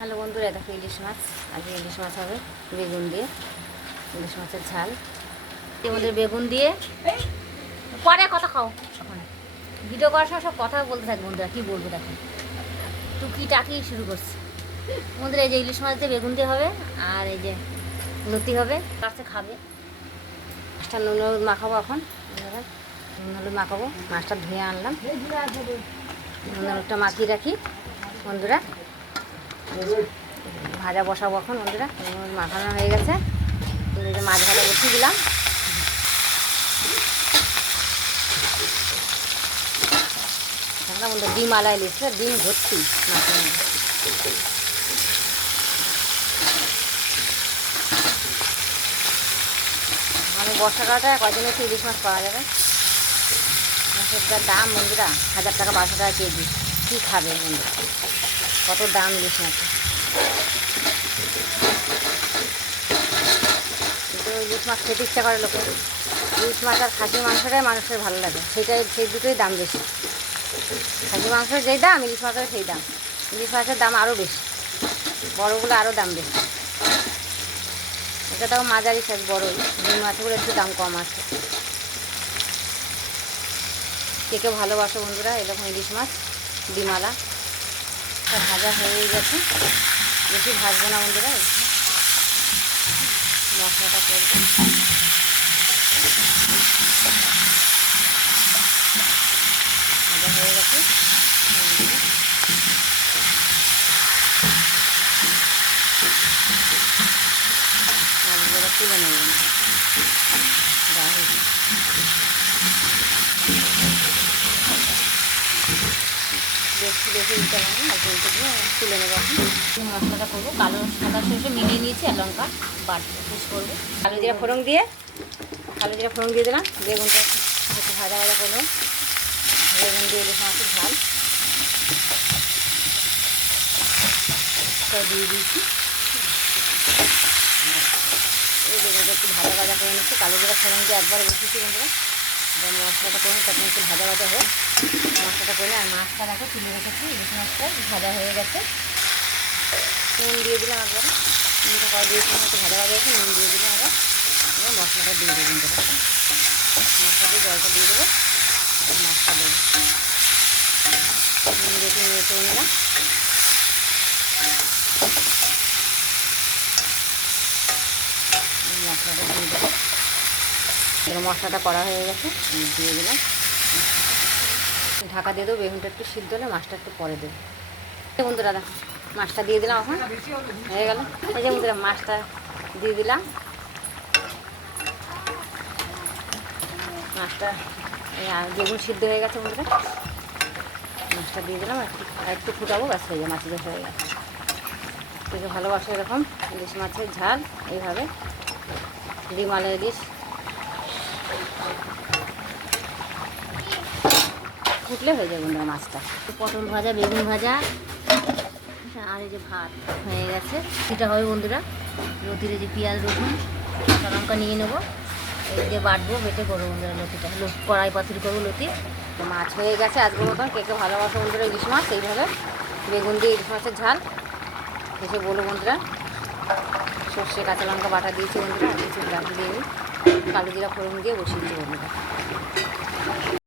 Hello বন্ধুরা, দেখো ইলিশ মাছ। আজকে ইলিশ মাছ হবে বেগুন দিয়ে, ইলিশ মাছের ঝাল। আমাদের বেগুন দিয়ে পরে কথা খাও, ওখানে ভিডিও করার সময় সব কথা বলতে থাকবে বন্ধুরা। কী বলবো দেখো, টুকি টাকি শুরু করছে বন্ধুরা। এই যে ইলিশ মাছ দিয়ে বেগুন দিয়ে হবে, আর এই যে লতি হবে, কাছে খাবে। মাছটা নুন হলুদ মাখাবো এখন। নুন হলুদ মাখাবো, মাছটা ধুয়ে আনলাম, নুন হলুদটা মাখিয়ে রাখি বন্ধুরা। ভাজা বসাবো এখন বন্ধুরা। মাখানো হয়ে গেছে, মাছ ভাজা বসিয়ে দিলাম। বন্ধু ডিম আলাই লিখছে, ডিম ভর্তি মাছের মধ্যে। মানে বর্ষাকালটা কদিনে একটু ইলিশ মাছ পাওয়া যাবে। মাছের যা দাম বন্ধুরা, 1000 টাকা 1200 টাকা কেজি। কী খাবে বন্ধুরা, কত দাম ইলিশ মাছের। কিন্তু ইলিশ মাছ খেতে ইচ্ছা করে লোকের। ইলিশ মাছ আর খাসির মাংসটাই মানুষের ভালো লাগে, সেই দুটোই দাম বেশি। খাসির মাংসের যেই দাম, ইলিশ মাছের সেই দাম। ইলিশ মাছের দাম আরও বেশি, বড়োগুলো আরও দাম বেশি। এটা তাও মাঝারি সাইজ বড়োই, রুই মাছগুলো একটু দাম কম আছে। কে ভালোবাসো বন্ধুরা এরকম ইলিশ মাছ ডিমালা। ভাজা হয়ে গেছে, বেশি ভাজবো না বন্ধুরা। মশলাটা করবো, ভাজা হয়ে গেছে। মাছগুলো তুলে নেব, বেশি উঠে লাগে না, তুলে নেবো। এখন মশলাটা করবো, কালো সাদা সরষে মিলিয়ে নিয়েছি আর লঙ্কা পিস করবো। কালো জিরা ফোড়ন দিয়ে দিলাম। বেগুনটা একটু ভাজা করবো, বেগুন দিয়ে ইলিশ মাছের ঝাল দিয়ে দিয়েছি। এই বেগুনটা একটু ভাজা করে নিচ্ছি। কালো জিরা ফোড়ন দিয়ে একবার বসেছি বন্ধুরা। এবার মশলাটা করে তখন একটু ভাজা হোক। মশলাটা করে আর মাছটা রাখো তুলে রেখেছি, ইলিশ মাছটা ভাজা হয়ে গেছে। নুন দিয়ে দিলাম একবার, নুনটা কড়া দিয়েছিলাম, একটু ভাজা হয়েছে। নুন দিয়ে দিলাম আবার মশলাটা দিয়ে দেবো বন্ধুরা। মশলা দিয়ে জলটা দিয়ে দেবো, আর মাছটা দেবো। নুন দিয়ে নেড়ে নিলাম। মশলাটা দিয়ে দেবো। এবার মশলাটা করা হয়ে গেছে, দিয়ে দিলাম। ঢাকা দিয়ে দেবো, বেগুনটা একটু সিদ্ধ হলে মাছটা একটু পরে দেবো বন্ধুরা। দেখো মাছটা দিয়ে দিলাম, এখন হয়ে গেল। এই যে বন্ধুরা মাছটা দিয়ে দিলাম। মাছটা বেগুন সিদ্ধ হয়ে গেছে বন্ধুরা। মাছটা দিয়ে দিলাম, একটু ফুটাবো, ব্যাস হয়ে যায়, মাছের হয়ে গেছে। দেখে ভালোবাসো এরকম ইলিশ মাছের ঝাল, এইভাবে ডিমালা ইলিশ ফুটলে হয়ে যায় বন্ধুরা মাছটা। পটল ভাজা, বেগুন ভাজা, আর এই যে ভাত হয়ে গেছে। এটা হবে বন্ধুরা লতির, যে পেঁয়াজ রসুন কাঁচা লঙ্কা নিয়ে নেবো, এই যে বাটবো, বেটে করবো বন্ধুরা লতিটা। কড়াই পাতুরি করবো লতি। মাছ হয়ে গেছে আজকের মতন। কে ভালোবাসো বন্ধুরা ইলিশ মাছ এইভাবে বেগুন দিয়ে ইলিশ মাছের ঝাল, এসে বলো বন্ধুরা। সর্ষে কাঁচা লঙ্কা বাটা দিয়েছি বন্ধুরা, আর কিছু দিয়ে কালো জিরা ফোড়ন দিয়ে বসিয়েছি বন্ধুরা।